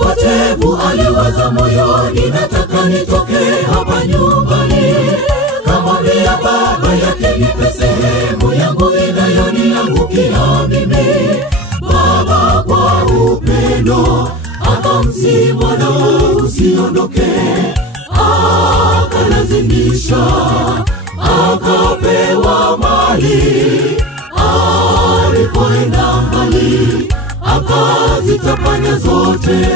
mpotevu aliwaza moyoni, nataka nitoke hapa nyumbani. Kamwambia baba yake, nipe sehemu yangu inayoniangukia mimi. Baba kwa upendo akamsihi mwana, usiondoke. Akalazimisha, akapewa mali. Alipoenda mbali, akazitapanya zote.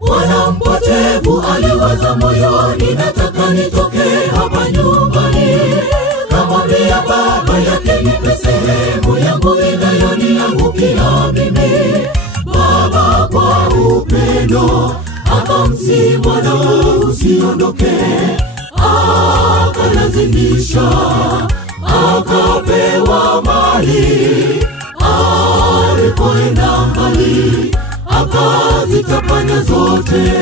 Bwana mpotevu aliwaza moyoni, nataka nitoke hapa nyumbani. Kamwambia baba yake, nipe sehemu yangu inayoniangukia mimi. Baba kwa upendo akamsihi mwana, usiondoke. Akalazimisha, akapewa mali. Alipoenda mbali, akazitapanya zote.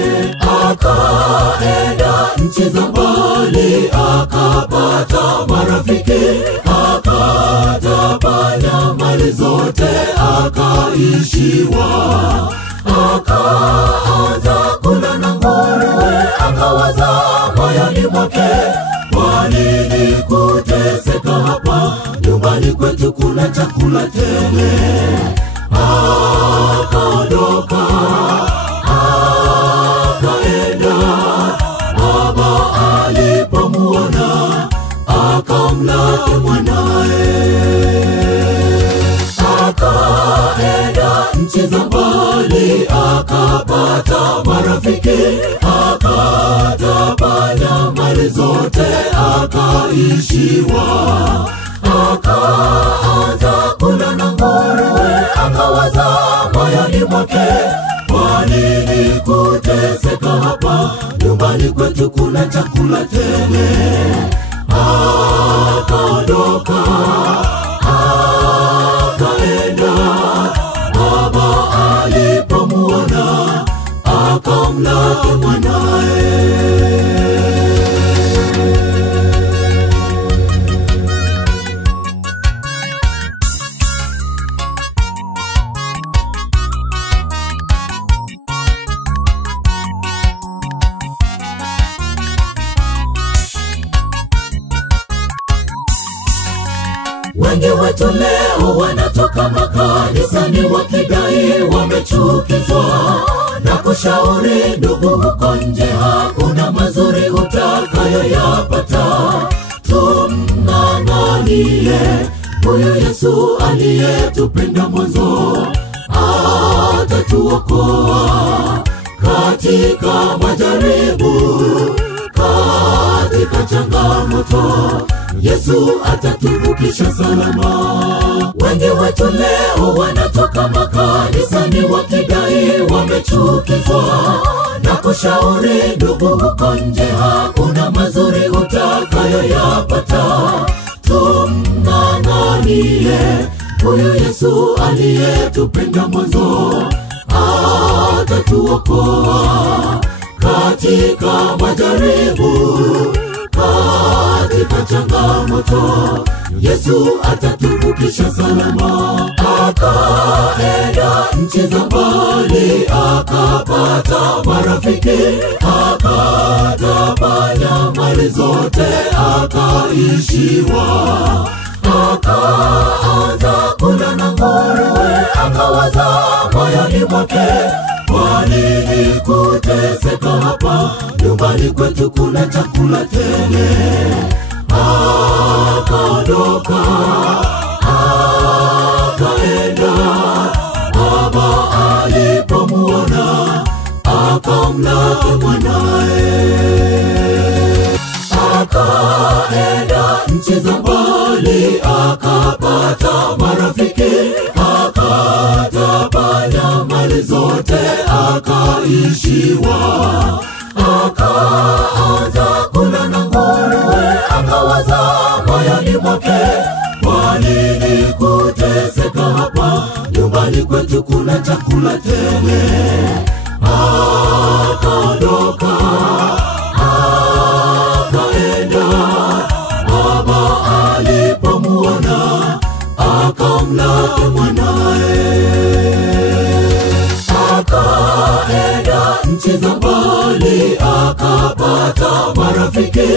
Akaenda nchi za mbali, akapata marafiki. Akatapanya mali zote, akaishiwa. Akaanza kula na nguruwe, akawaza moyoni mwake, kwa nini kuteseka hapa? Nyumbani kwetu kuna chakula tele. Akaondoka, akaenda. Baba alipomuona, akamlaki mwanae. Akaenda nchi za mbali, akapata marafiki. Akatapanya mali zote, akaishiwa. Akaanza kula na nguruwe, akawaza moyoni mwake, kwa nini kuteseka hapa? Nyumbani kwetu kuna chakula tele. Akaondoka, akaenda. Baba alipomuona, akamlaki mwanae. Wengi wetu leo wanatoka makanisani wakidai wamechukizwa, na kushauri ndugu, huko nje hakuna mazuri utakayoyapata. Tumng'ang'anie huyu Yesu aliyetupenda mwanzo, atatuokoa katika majaribu, katika changamoto. Yesu atatuvukisha salama. Wengi wetu leo wanatoka makanisani wakidai wamechukizwa, na kushauri ndugu, huko nje hakuna mazuri utakayoyapata. Tumng'ang'anie huyu Yesu aliyetupenda mwanzo, atatuokoa katika majaribu, katika changamoto. Yesu atatuvukisha salama. Akaenda nchi za mbali, akapata marafiki. Akatapanya mali zote, akaishiwa. Akaanza kula na nguruwe, akawaza moyoni mwake, kwa nini kuteseka hapa? Nyumbani kwetu kuna chakula tele. Akaondoka, akaenda. Baba alipomuona, akamlaki mwanae. Akaenda nchi za mbali, akapata marafiki. Akatapanya mali zote, akaishiwa. Akaanza kula na nguruwe, akawaza moyoni mwake, kwa nini kuteseka hapa? Nyumbani kwetu kuna chakula tele. Akaondoka, akaenda. Baba alipomuona, akamlaki mwanae. Akaenda nchi za mbali, akapata marafiki,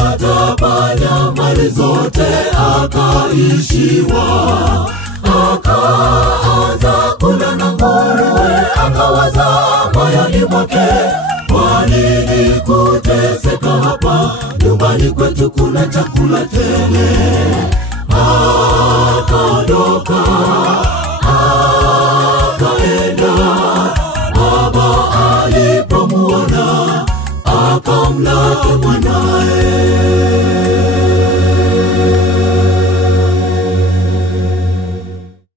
akatapanya mali zote, akaishiwa. Akaanza kula na nguruwe, akawaza moyoni mwake, kwa nini kuteseka hapa? Nyumbani kwetu kuna chakula tele. Akaondoka